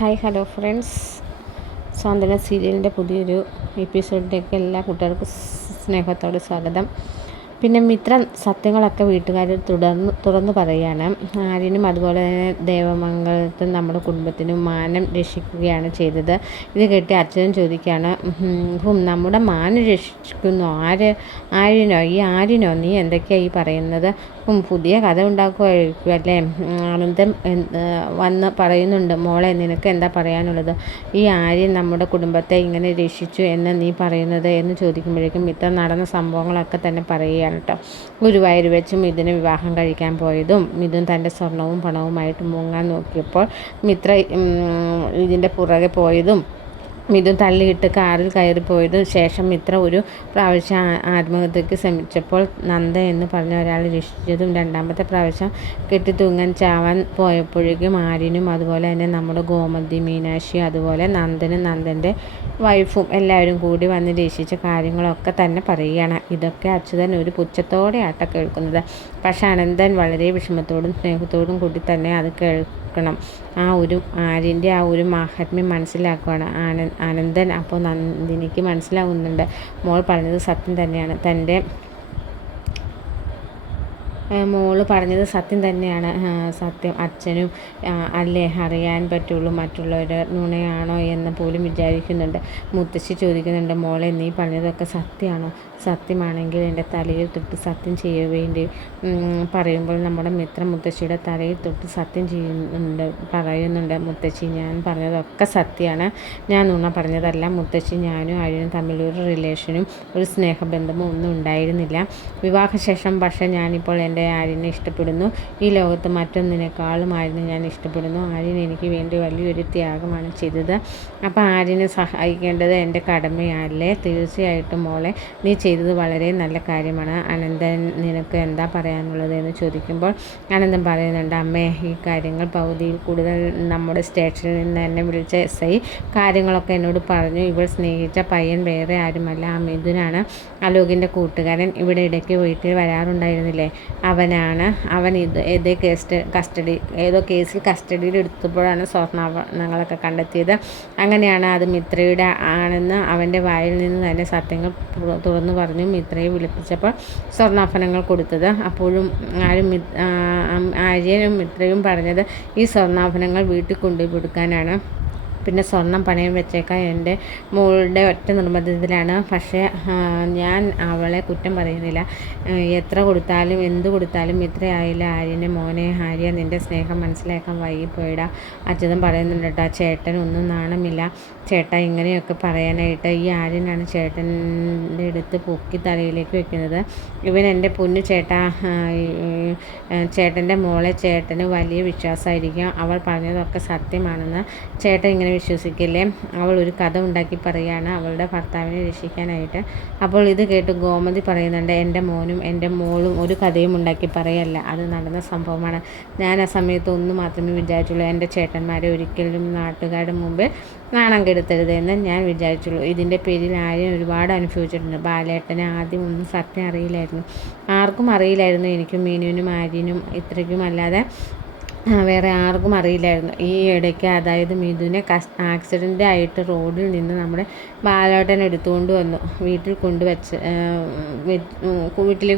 Hi hello friends, സ്വാതന്ത്ര്യ സീരിയലിൻ്റെ പുതിയൊരു എപ്പിസോഡിലേക്ക് എല്ലാ കുട്ടികൾക്കും സ്നേഹത്തോടെ സ്വാഗതം. പിന്നെ മിത്ര സത്യങ്ങളൊക്കെ വീട്ടുകാർ തുറന്നു പറയുകയാണ്. ആര്യനും അതുപോലെ തന്നെ ദേവമംഗലത്തും നമ്മുടെ കുടുംബത്തിനും മാനം രക്ഷിക്കുകയാണ് ചെയ്തത്. ഇത് കേട്ട് അച്ഛനും ചോദിക്കുകയാണ്, നമ്മുടെ മാനം രക്ഷിക്കുന്നു ആര്യനോ നീ എന്തൊക്കെയാണ് ഈ പറയുന്നത്? പുതിയ കഥ ഉണ്ടാക്കുമായിരിക്കും അല്ലേ? അനന്തം വന്ന് പറയുന്നുണ്ട്, മോളെ നിനക്ക് എന്താ പറയാനുള്ളത്? ഈ ആര്യൻ നമ്മുടെ കുടുംബത്തെ ഇങ്ങനെ രക്ഷിച്ചു എന്ന് നീ പറയുന്നത് എന്ന് ചോദിക്കുമ്പോഴേക്കും മിത്ര നടന്ന സംഭവങ്ങളൊക്കെ തന്നെ പറയുകയാണ് കേട്ടോ. ഗുരുവായൂർ വെച്ച് മിഥുന് വിവാഹം കഴിക്കാൻ പോയതും മിഥുൻ തൻ്റെ സ്വർണവും പണവുമായിട്ട് മുങ്ങാൻ നോക്കിയപ്പോൾ മിത്ര ഇതിൻ്റെ പുറകെ പോയതും മിഥുൻ തള്ളിയിട്ട് കാറിൽ കയറിപ്പോയതിനു ശേഷം മിത്ര ഒരു പ്രാവശ്യം ആത്മഹത്യക്ക് ശ്രമിച്ചപ്പോൾ നന്ദ എന്ന് പറഞ്ഞ ഒരാൾ രക്ഷിച്ചതും രണ്ടാമത്തെ പ്രാവശ്യം കെട്ടിത്തൂങ്ങാൻ ചാവാൻ പോയപ്പോഴേക്കും ആര്യനും അതുപോലെ തന്നെ നമ്മുടെ ഗോമതി മീനാക്ഷി അതുപോലെ നന്ദൻ്റെ വൈഫും എല്ലാവരും കൂടി വന്ന് രക്ഷിച്ച കാര്യങ്ങളൊക്കെ തന്നെ പറയുകയാണ്. ഇതൊക്കെ അച്യുതൻ ഒരു പുച്ഛത്തോടെയാട്ട കേൾക്കുന്നത്. പക്ഷെ അനന്തൻ വളരെ വിഷമത്തോടും സ്നേഹത്തോടും കൂടി തന്നെ അത് കേൾക്കണം. ആ ഒരു ആര്യൻ്റെ ആ ഒരു മാഹാത്മ്യം മനസ്സിലാക്കുകയാണ് അനന്തൻ. അപ്പോൾ നന്ദിനിക്ക് മനസ്സിലാവുന്നുണ്ട് മോൾ പറഞ്ഞത് സത്യം തന്നെയാണ്, മോള് പറഞ്ഞത് സത്യം തന്നെയാണ്. സത്യം അച്ഛനും അല്ലേ അറിയാൻ പറ്റുള്ളൂ, മറ്റുള്ളവർ നുണയാണോ എന്ന് പോലും വിചാരിക്കുന്നുണ്ട്. മുത്തശ്ശി ചോദിക്കുന്നുണ്ട്, മോളെ നീ പറഞ്ഞതൊക്കെ സത്യമാണോ? സത്യമാണെങ്കിൽ എൻ്റെ തലയിൽ തൊട്ട് സത്യം ചെയ്യുവേണ്ടി പറയുമ്പോൾ നമ്മുടെ മിത്ര മുത്തശ്ശിയുടെ തലയിൽ തൊട്ട് സത്യം പറയുന്നുണ്ട്, മുത്തശ്ശി ഞാൻ പറഞ്ഞതൊക്കെ സത്യമാണ്, ഞാൻ നുണ പറഞ്ഞതല്ല. മുത്തശ്ശി ഞാനും ആര്യനും തമ്മിലൊരു റിലേഷനും ഒരു സ്നേഹബന്ധമോ ഒന്നും ഉണ്ടായിരുന്നില്ല. വിവാഹശേഷം പക്ഷേ ഞാനിപ്പോൾ എൻ്റെ ആര്യനെ ഇഷ്ടപ്പെടുന്നു. ഈ ലോകത്ത് മറ്റൊന്നിനേക്കാളും ആര്യനെ ഞാൻ ഇഷ്ടപ്പെടുന്നു. ആര്യൻ എനിക്ക് വേണ്ടി വലിയൊരു ത്യാഗമാണ് ചെയ്തത്. അപ്പോൾ ആര്യനെ സഹായിക്കേണ്ടത് എൻ്റെ കടമയല്ലേ? തീർച്ചയായിട്ടും മോളെ, നീ ചെയ്തത് വളരെ നല്ല കാര്യമാണ്. അനന്തൻ നിനക്ക് എന്താ പറയാനുള്ളത് എന്ന് ചോദിക്കുമ്പോൾ അനന്തൻ പറയുന്നുണ്ട്, അമ്മേ ഈ കാര്യങ്ങൾ പകുതിയിൽ കൂടുതൽ നമ്മുടെ സ്റ്റേഷനിൽ നിന്ന് എന്നെ വിളിച്ച SI കാര്യങ്ങളൊക്കെ എന്നോട് പറഞ്ഞു. ഇവൾ സ്നേഹിച്ച പയ്യൻ വേറെ ആരുമല്ല, ആ മിഥുനാണ്, അലോകിൻ്റെ കൂട്ടുകാരൻ. ഇവിടെ ഇടയ്ക്ക് വീട്ടിൽ വരാറുണ്ടായിരുന്നില്ലേ, അവൻ ഏതോ കേസിൽ കസ്റ്റഡിയിൽ എടുത്തപ്പോഴാണ് സ്വർണ്ണാഭരണങ്ങളൊക്കെ കണ്ടെത്തിയത്. അങ്ങനെയാണ് അത് മിത്രയുടെ ആണെന്ന് അവൻ്റെ വായിൽ നിന്ന് തന്നെ സത്യങ്ങൾ തുറന്നു പറഞ്ഞു. മിത്രയെ വിളിപ്പിച്ചപ്പോൾ സ്വർണ്ണാഭരണങ്ങൾ കൊടുത്തത്. അപ്പോഴും ആര്യനും മിത്രയും പറഞ്ഞത് ഈ സ്വർണ്ണാഭരണങ്ങൾ വീട്ടിൽ കൊണ്ടുപോയി കൊടുക്കാനാണ്. പിന്നെ സ്വർണം പണയം വെച്ചേക്കാൻ എൻ്റെ മോളുടെ ഒറ്റ നിർബന്ധത്തിലാണ്. പക്ഷേ ഞാൻ അവളെ കുറ്റം പറയുന്നില്ല. എത്ര കൊടുത്താലും എന്ത് കൊടുത്താലും ഇത്രയായില്ല ആര്യനെ. മോനെ ആര്യ, നിൻ്റെ സ്നേഹം മനസ്സിലാക്കാൻ വൈകിപ്പോയിടാ. അച്യുതൻ പറയുന്നുണ്ട് കേട്ടോ. ചേട്ടനൊന്നും നാണമില്ല ചേട്ടാ ഇങ്ങനെയൊക്കെ പറയാനായിട്ട്. ഈ ആര്യനാണ് ചേട്ടൻ്റെ അടുത്ത് പൊക്കി തലയിലേക്ക് വെക്കുന്നത്. ഇവൻ എൻ്റെ പൊന്നു ചേട്ടാ, ചേട്ടൻ്റെ മോളെ ചേട്ടന് വലിയ വിശ്വാസമായിരിക്കും. അവൾ പറഞ്ഞതൊക്കെ സത്യമാണെന്ന് ചേട്ടൻ ഇങ്ങനെ വിശ്വസിക്കില്ലേ? അവൾ ഒരു കഥ ഉണ്ടാക്കി പറയുകയാണ് അവളുടെ ഭർത്താവിനെ രക്ഷിക്കാനായിട്ട്. അപ്പോൾ ഇത് കേട്ട് ഗോമതി പറയുന്നുണ്ട്, എൻ്റെ മോനും എൻ്റെ മോളും ഒരു കഥയും ഉണ്ടാക്കി പറയല്ല, അത് നടന്ന സംഭവമാണ്. ഞാൻ ആ സമയത്ത് ഒന്ന് മാത്രമേ വിചാരിച്ചുള്ളൂ, എൻ്റെ ചേട്ടന്മാരെ ഒരിക്കലും നാട്ടുകാരുടെ മുമ്പ് നാണം കെടുത്തരുത് എന്ന് ഞാൻ വിചാരിച്ചുള്ളൂ. ഇതിൻ്റെ പേരിൽ ആര്യൻ ഒരുപാട് അനുഭവിച്ചിട്ടുണ്ട്. ബാലേട്ടനെ ആദ്യം ഒന്നും സത്യം അറിയില്ലായിരുന്നു, ആർക്കും അറിയില്ലായിരുന്നു, എനിക്കും മീനുവിനും ആര്യനും ഇത്രയ്ക്കും അല്ലാതെ വേറെ ആർക്കും അറിയില്ലായിരുന്നു. ഈ ഇടയ്ക്ക് അതായത് മിഥുനെ ആക്സിഡൻ്റ് ആയിട്ട് റോഡിൽ നിന്ന് നമ്മുടെ ബാലേട്ടൻ എടുത്തുകൊണ്ട് വന്നു വീട്ടിലേക്ക്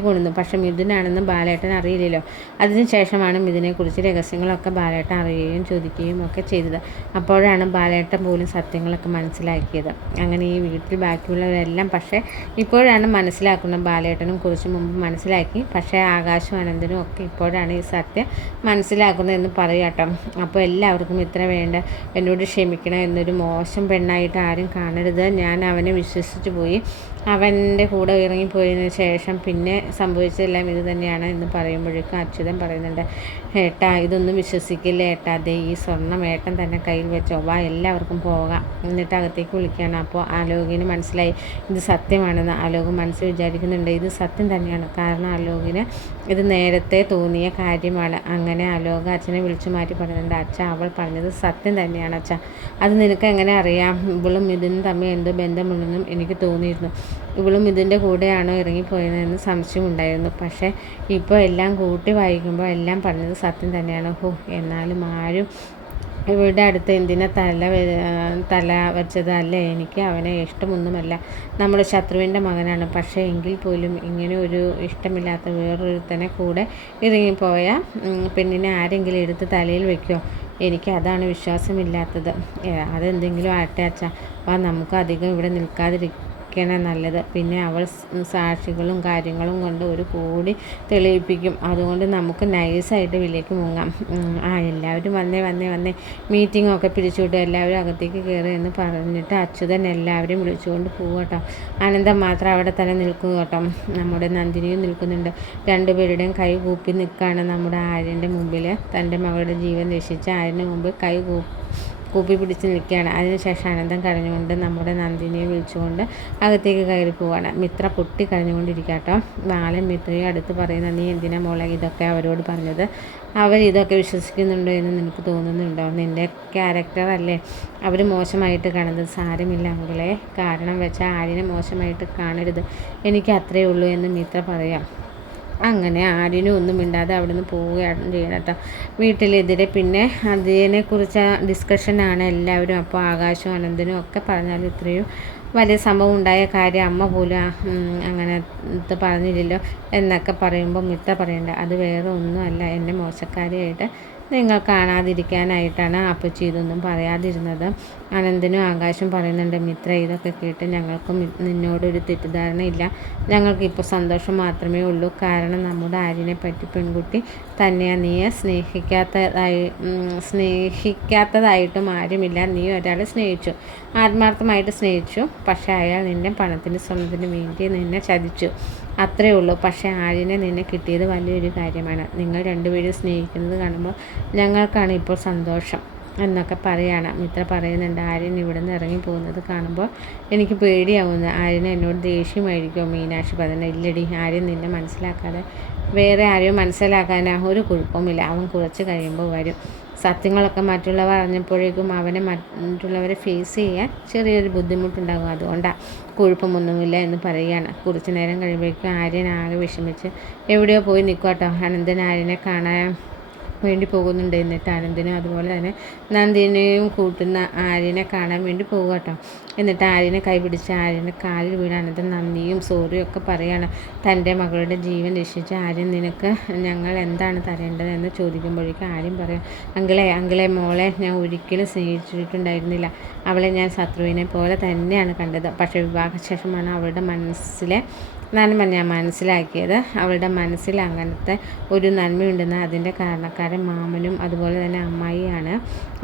കൊണ്ടുവന്നു. പക്ഷേ മിഥുനാണെന്ന് ബാലേട്ടൻ അറിയില്ലല്ലോ. അതിനുശേഷമാണ് മിഥുനെക്കുറിച്ച് രഹസ്യങ്ങളൊക്കെ ബാലേട്ടൻ അറിയുകയും ചോദിക്കുകയും ഒക്കെ ചെയ്തത്. അപ്പോഴാണ് ബാലേട്ടൻ പോലും സത്യങ്ങളൊക്കെ മനസ്സിലാക്കിയത്. അങ്ങനെ ഈ വീട്ടിൽ ബാക്കിയുള്ളവരെല്ലാം പക്ഷേ ഇപ്പോഴാണ് മനസ്സിലാക്കുന്നത്. ബാലേട്ടനും കുറച്ച് മുമ്പ് മനസ്സിലാക്കി, പക്ഷേ ആകാശും അനന്തനും ഒക്കെ ഇപ്പോഴാണ് ഈ സത്യം മനസ്സിലാക്കുന്നത് എന്ന് പറയാട്ടോ. അപ്പോൾ എല്ലാവർക്കും ഇത്ര വേണ്ട, എന്നോട് ക്ഷമിക്കണം, എന്നൊരു മോശം പെണ്ണായിട്ട് ആരും കാണരുത്. ഞാൻ അവനെ വിശ്വസിച്ച് പോയി, അവൻ്റെ കൂടെ ഇറങ്ങിപ്പോയതിനു ശേഷം പിന്നെ സംഭവിച്ചതെല്ലാം ഇത് തന്നെയാണ് എന്ന് പറയുമ്പോഴേക്കും അച്യുതൻ പറയുന്നുണ്ട്, ഏട്ടാ ഇതൊന്നും വിശ്വസിക്കില്ല ഏട്ടാ, അതേ ഈ സ്വർണ്ണം ഏട്ടൻ തന്നെ കയ്യിൽ വെച്ചോ, വാ എല്ലാവർക്കും പോകാം. എന്നിട്ട് അകത്തേക്ക് വിളിക്കുകയാണ്. അപ്പോൾ അലോകിന് മനസ്സിലായി ഇത് സത്യമാണെന്ന്. അലോക് മനസ്സിൽ വിചാരിക്കുന്നുണ്ട് ഇത് സത്യം തന്നെയാണ്, കാരണം അലോകിന് ഇത് നേരത്തെ തോന്നിയ കാര്യമാണ്. അങ്ങനെ അലോക് അച്ഛനെ വിളിച്ചു മാറ്റി പറയുന്നുണ്ട്, അച്ഛ അവൾ പറഞ്ഞത് സത്യം തന്നെയാണ് അച്ഛ, അത് നിനക്ക് എങ്ങനെ അറിയാം? ഇവളും ഇതിനും തമ്മിൽ എന്തോ ബന്ധമുണ്ടെന്നും എനിക്ക് തോന്നിയിരുന്നു. ഇവളും ഇതിൻ്റെ കൂടെയാണോ ഇറങ്ങിപ്പോയതെന്ന് സംശയമുണ്ടായിരുന്നു. പക്ഷേ ഇപ്പോൾ എല്ലാം കൂട്ടി വായിക്കുമ്പോൾ എല്ലാം പറഞ്ഞത് സത്യം തന്നെയാണ്. എന്നാലും ആരും ഇവിടെ അടുത്ത് എന്തിനാ തല വെച്ചതല്ലേ, എനിക്ക് അവനെ ഇഷ്ടമൊന്നുമല്ല. നമ്മുടെ ശത്രുവിൻ്റെ മകനാണ്. പക്ഷേ എങ്കിൽ പോലും ഇങ്ങനെ ഒരു ഇഷ്ടമില്ലാത്ത വേറൊരുത്തനെ കൂടെ ഇറങ്ങിപ്പോയ പെണ്ണിനെ ആരെങ്കിലും എടുത്ത് തലയിൽ വെക്കുമോ? എനിക്ക് അതാണ് വിശ്വാസമില്ലാത്തത്. അതെന്തെങ്കിലും ആട്ടെ അച്ഛാ, നമുക്ക് അധികം ഇവിടെ നിൽക്കാതിരിക്കും നല്ലത്. പിന്നെ അവൾ സാക്ഷികളും കാര്യങ്ങളും കൊണ്ട് ഒരു കോടി തെളിയിപ്പിക്കും. അതുകൊണ്ട് നമുക്ക് നൈസായിട്ട് വിലയ്ക്ക് മുങ്ങാം. എല്ലാവരും വന്നേ മീറ്റിങ്ങൊക്കെ പിരിച്ചുവിട്ട് എല്ലാവരും അകത്തേക്ക് കയറി എന്ന് പറഞ്ഞിട്ട് അച്യുതൻ എല്ലാവരെയും വിളിച്ചുകൊണ്ട് പോകും കേട്ടോ. അനന്തം മാത്രം അവിടെ തന്നെ നിൽക്കും കേട്ടോ. നമ്മുടെ നന്ദിനിയും നിൽക്കുന്നുണ്ട്. രണ്ടുപേരുടെയും കൈ കൂപ്പി നിൽക്കുകയാണ് നമ്മുടെ ആര്യൻ്റെ മുമ്പിൽ. തൻ്റെ മകളുടെ ജീവൻ രക്ഷിച്ച ആര്യൻ്റെ മുമ്പിൽ കൈ കൂപ്പി പിടിച്ച് നിൽക്കുകയാണ്. അതിനുശേഷം അനന്തം കരഞ്ഞുകൊണ്ട് നമ്മുടെ നന്ദിനിയെ വിളിച്ചുകൊണ്ട് അകത്തേക്ക് കയറി പോവുകയാണ്. മിത്ര പൊട്ടി കരഞ്ഞുകൊണ്ടിരിക്കാട്ടോ. ബാലൻ മിത്രയെ അടുത്ത് പറയുന്ന, നീ എന്തിനാ മോളെ ഇതൊക്കെ അവരോട് പറഞ്ഞത്? അവർ ഇതൊക്കെ വിശ്വസിക്കുന്നുണ്ടോ എന്ന് നിനക്ക് തോന്നുന്നുണ്ടോ? നിൻ്റെ ക്യാരക്ടർ അല്ലേ അവർ മോശമായിട്ട് കാണുന്നത്. സാരമില്ല അങ്കിളെ, കാരണം വെച്ചാൽ ആര്യനെ മോശമായിട്ട് കാണരുത്, എനിക്ക് അത്രയേ ഉള്ളൂ എന്ന് മിത്ര പറയാം. അങ്ങനെ ആര്യനും ഒന്നും മിണ്ടാതെ അവിടെ നിന്ന് പോവുകയാണ് ചെയ്യണം കേട്ടോ. വീട്ടിലെതിരെ പിന്നെ അതിനെക്കുറിച്ച് ഡിസ്കഷനാണ് എല്ലാവരും. അപ്പോൾ ആകാശവും അനന്തനും ഒക്കെ പറഞ്ഞാലും ഇത്രയും വലിയ സംഭവം ഉണ്ടായ കാര്യം അമ്മ പോലും അങ്ങനത്തെ പറഞ്ഞില്ലല്ലോ എന്നൊക്കെ പറയുമ്പോൾ മിത്ര പറയണ്ട, അത് വേറെ ഒന്നുമല്ല, എന്നെ മോശക്കാരിയായിട്ട് നിങ്ങൾ കാണാതിരിക്കാനായിട്ടാണ് അപ്പച്ചി ഇതൊന്നും പറയാതിരുന്നത്. അനന്തനും ആകാശം പറയുന്നുണ്ട്, മിത്ര ഇതൊക്കെ കേട്ട് ഞങ്ങൾക്കും നിന്നോടൊരു തെറ്റിദ്ധാരണയില്ല, ഞങ്ങൾക്കിപ്പോൾ സന്തോഷം മാത്രമേ ഉള്ളൂ. കാരണം നമ്മുടെ ആര്യനെ പറ്റി പെൺകുട്ടി തന്നെയാണ്. നീയെ സ്നേഹിക്കാത്തതായിട്ടും ആരുമില്ല. നീ ഒരാളെ സ്നേഹിച്ചു, ആത്മാർത്ഥമായിട്ട് സ്നേഹിച്ചു. പക്ഷേ അയാൾ നിന്നെ പണത്തിന് സ്വർണ്ണത്തിന് വേണ്ടി നിന്നെ ചതിച്ചു, അത്രേ ഉള്ളൂ. പക്ഷേ ആര്യനെ നിന്നെ കിട്ടിയത് വലിയൊരു കാര്യമാണ്. നിങ്ങൾ രണ്ടുപേരും സ്നേഹിക്കുന്നത് കാണുമ്പോൾ ഞങ്ങൾക്കാണ് ഇപ്പോൾ സന്തോഷം എന്നൊക്കെ പറയുകയാണ്. മിത്ര പറയുന്നുണ്ട്, ആര്യൻ ഇവിടെ നിന്ന് ഇറങ്ങി പോകുന്നത് കാണുമ്പോൾ എനിക്ക് പേടിയാവുന്നു. ആര്യന് എന്നോട് ദേഷ്യമായിരിക്കുമോ? മീനാക്ഷി പറയുന്നത്, ഇല്ലടി, ആര്യൻ നിന്നെ മനസ്സിലാക്കാതെ വേറെ ആരെയും മനസ്സിലാക്കാനാ ഒരു കുഴപ്പമില്ല. അവൻ കുറച്ച് കഴിയുമ്പോൾ വരും. സത്യങ്ങളൊക്കെ മറ്റുള്ളവർ അറിഞ്ഞപ്പോഴേക്കും അവനെ മറ്റുള്ളവരെ ഫേസ് ചെയ്യാൻ ചെറിയൊരു ബുദ്ധിമുട്ടുണ്ടാകും. അതുകൊണ്ടാണ്, കുഴപ്പമൊന്നുമില്ല എന്ന് പറയുകയാണ്. കുറച്ച് നേരം കഴിയുമ്പോഴേക്കും ആര്യൻ ആകെ വിഷമിച്ച് എവിടെയോ പോയി നിൽക്കും കേട്ടോ. അനന്തൻ ആര്യനെ കാണാൻ വേണ്ടി പോകുന്നുണ്ട്. എന്നിട്ട് അനന്തനും അതുപോലെ തന്നെ നന്ദിനിയും കൂട്ടുന്ന ആര്യനെ കാണാൻ വേണ്ടി പോകുക കേട്ടോ. എന്നിട്ട് ആര്യനെ കൈപിടിച്ച് ആര്യൻ്റെ കാലിൽ വീണ് അനന്തൻ നന്ദിയും സോറിയും ഒക്കെ പറയുകയാണ്. തൻ്റെ മകളുടെ ജീവൻ രക്ഷിച്ച ആര്യൻ, നിനക്ക് ഞങ്ങൾ എന്താണ് തരേണ്ടതെന്ന് ചോദിക്കുമ്പോഴേക്കും ആര്യൻ പറയും, അങ്കിളെ മോളെ ഞാൻ ഒരിക്കലും സ്നേഹിച്ചിട്ടുണ്ടായിരുന്നില്ല. അവളെ ഞാൻ ശത്രുവിനെ പോലെ തന്നെയാണ് കണ്ടത്. പക്ഷേ വിവാഹശേഷമാണ് അവളുടെ മനസ്സിലെ നന്മ ഞാൻ മനസ്സിലാക്കിയത്. അവളുടെ മനസ്സിൽ അങ്ങനത്തെ ഒരു നന്മയുണ്ടെന്ന് അതിൻ്റെ കാരണക്കാരൻ മാമനും അതുപോലെ തന്നെ അമ്മായിയാണ്.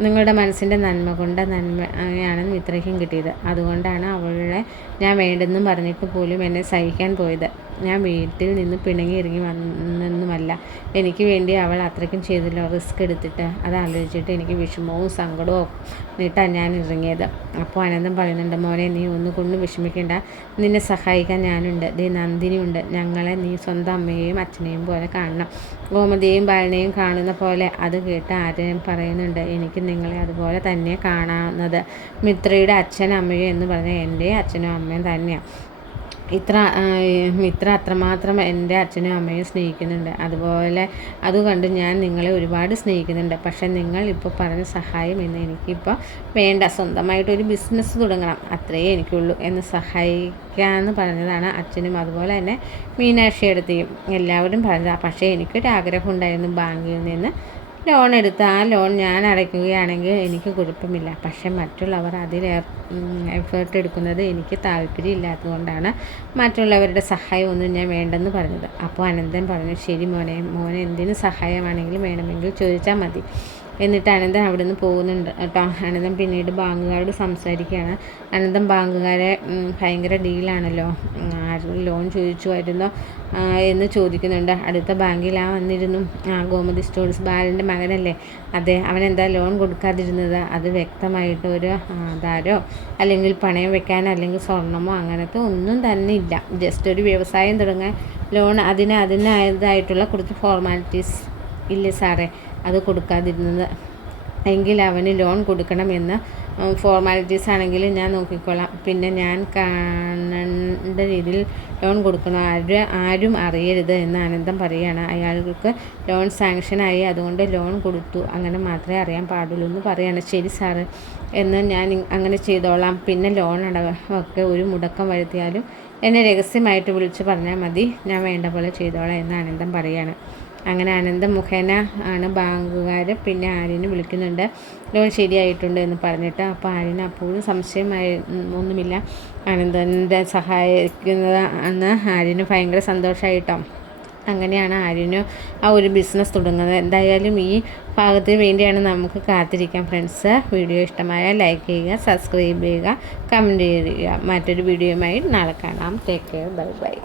നിങ്ങളുടെ മനസ്സിൻ്റെ നന്മ കൊണ്ട് നന്മയാണ് മിത്രയ്ക്കും കിട്ടിയത്. അതുകൊണ്ടാണ് അവളെ ഞാൻ വേണ്ടെന്നും പറഞ്ഞിട്ട് പോലും എന്നെ സഹിക്കാൻ പോയത്. ഞാൻ വീട്ടിൽ നിന്ന് പിണങ്ങി ഇറങ്ങി വന്നൊന്നുമല്ല. എനിക്ക് വേണ്ടി അവൾ അത്രയ്ക്കും ചെയ്തല്ലോ, റിസ്ക് എടുത്തിട്ട്. അത് ആലോചിച്ചിട്ട് എനിക്ക് വിഷമവും സങ്കടവും എന്നിട്ടാണ് ഞാൻ ഇറങ്ങിയത്. അപ്പോൾ അനന്തം പറയുന്നുണ്ട്, മോനെ നീ ഒന്നുകൊണ്ടും വിഷമിക്കേണ്ട, നിന്നെ സഹായിക്കാൻ ഞാനുണ്ട്, നന്ദിനിയുണ്ട്. ഞങ്ങളെ നീ സ്വന്തം അമ്മയെയും അച്ഛനെയും പോലെ കാണണം, ഗോമതിയെയും ബാലനെയും കാണുന്ന പോലെ. അത് കേട്ട് ആര്യൻ പറയുന്നുണ്ട്, എനിക്ക് നിങ്ങളെ അതുപോലെ തന്നെ കാണാവുന്നത്. മിത്രയുടെ അച്ഛനും അമ്മയും എന്ന് പറഞ്ഞാൽ എൻ്റെ അച്ഛനും അമ്മയും തന്നെയാണ്. മിത്ര അത്രമാത്രം എൻ്റെ അച്ഛനും അമ്മയും സ്നേഹിക്കുന്നുണ്ട്. അതുപോലെ അതുകൊണ്ട് ഞാൻ നിങ്ങളെ ഒരുപാട് സ്നേഹിക്കുന്നുണ്ട്. പക്ഷേ നിങ്ങൾ ഇപ്പോൾ പറഞ്ഞ സഹായം എന്ന് എനിക്കിപ്പോൾ വേണ്ട, സ്വന്തമായിട്ടൊരു ബിസിനസ് തുടങ്ങണം, അത്രയേ എനിക്കുള്ളൂ എന്ന് സഹായിക്കാമെന്ന് പറഞ്ഞതാണ് അച്ഛനും അതുപോലെ തന്നെ മീനാക്ഷി അടുത്തേയും എല്ലാവരും പറഞ്ഞതാണ്. പക്ഷേ എനിക്കൊരാഗ്രഹം ഉണ്ടായിരുന്നു, ബാങ്കിൽ നിന്ന് ലോൺ എടുത്ത് ആ ലോൺ ഞാൻ അടയ്ക്കുകയാണെങ്കിൽ എനിക്ക് കുഴപ്പമില്ല. പക്ഷേ മറ്റുള്ളവർ അതിൽ എഫേർട്ട് എടുക്കുന്നത് എനിക്ക് താല്പര്യമില്ലാത്തതുകൊണ്ടാണ് മറ്റുള്ളവരുടെ സഹായമൊന്നും ഞാൻ വേണ്ടെന്ന് പറഞ്ഞത്. അപ്പോൾ അനന്തൻ പറഞ്ഞു, ശരി മോനെ എന്തിനു സഹായമാണെങ്കിലും വേണമെങ്കിൽ ചോദിച്ചാൽ മതി. എന്നിട്ട് അനന്തൻ അവിടെ നിന്ന് പോകുന്നുണ്ട് കേട്ടോ. അനന്തൻ പിന്നീട് ബാങ്കുകാരോട് സംസാരിക്കുകയാണ്. അനന്തൻ ബാങ്കുകാരെ ഭയങ്കര ഡീലാണല്ലോ, ലോൺ ചോദിച്ചുമായിരുന്നോ എന്ന് ചോദിക്കുന്നുണ്ട്. അടുത്ത ബാങ്കിൽ വന്നിരുന്നു, ഗോമതി സ്റ്റോഴ്സ് ബാലൻ്റെ മകനല്ലേ, അതെ, അവനെന്താ ലോൺ കൊടുക്കാതിരുന്നത്? അത് വ്യക്തമായിട്ട് ഒരു ആധാരോ അല്ലെങ്കിൽ പണയം വെക്കാനോ അല്ലെങ്കിൽ സ്വർണമോ അങ്ങനത്തെ ഒന്നും തന്നെ ഇല്ല. ജസ്റ്റ് ഒരു വ്യവസായം തുടങ്ങാൻ ലോൺ, അതിനതായിട്ടുള്ള കുറച്ച് ഫോർമാലിറ്റീസ് ഇല്ലേ സാറേ, അത് കൊടുക്കാതിരുന്നത്. എങ്കിൽ അവന് ലോൺ കൊടുക്കണമെന്ന്. ഫോർമാലിറ്റീസ് ആണെങ്കിൽ ഞാൻ നോക്കിക്കോളാം. പിന്നെ ഞാൻ കാണേണ്ട രീതിയിൽ ലോൺ കൊടുക്കണം, ആരും അറിയരുത് എന്ന് അനന്തം പറയുകയാണ്. അയാൾക്ക് ലോൺ സാങ്ഷനായി, അതുകൊണ്ട് ലോൺ കൊടുത്തു, അങ്ങനെ മാത്രമേ അറിയാൻ പാടുള്ളൂ എന്ന് പറയുകയാണ്. ശരി സാറ് എന്ന് ഞാൻ അങ്ങനെ ചെയ്തോളാം. പിന്നെ ലോൺ അടവൊക്കെ ഒരു മുടക്കം വരുത്തിയാലും എന്നെ രഹസ്യമായിട്ട് വിളിച്ച് പറഞ്ഞാൽ മതി, ഞാൻ വേണ്ട പോലെ ചെയ്തോളാം എന്ന് അനന്തം പറയുകയാണ്. അങ്ങനെ അനന്തം മുഖേന ആണ് ബാങ്കുകാർ പിന്നെ ആര്യനെ വിളിക്കുന്നുണ്ട്, ലോൺ ശരിയായിട്ടുണ്ട് എന്ന് പറഞ്ഞിട്ട്. അപ്പോൾ ആര്യന് അപ്പോഴും സംശയമായി ഒന്നുമില്ല, അനന്തൻ്റെ സഹായിക്കുന്നത് എന്ന് ആര്യന് ഭയങ്കര സന്തോഷമായിട്ടോ. അങ്ങനെയാണ് ആര്യന് ആ ഒരു ബിസിനസ് തുടങ്ങുന്നത്. എന്തായാലും ഈ ഭാഗത്തിന് വേണ്ടിയാണ് നമുക്ക് കാത്തിരിക്കാം ഫ്രണ്ട്സ്. വീഡിയോ ഇഷ്ടമായാൽ ലൈക്ക് ചെയ്യുക, സബ്സ്ക്രൈബ് ചെയ്യുക, കമൻറ്റ് ചെയ്യുക. മറ്റൊരു വീഡിയോയുമായി നാളെ കാണാം. Take care, bye bye.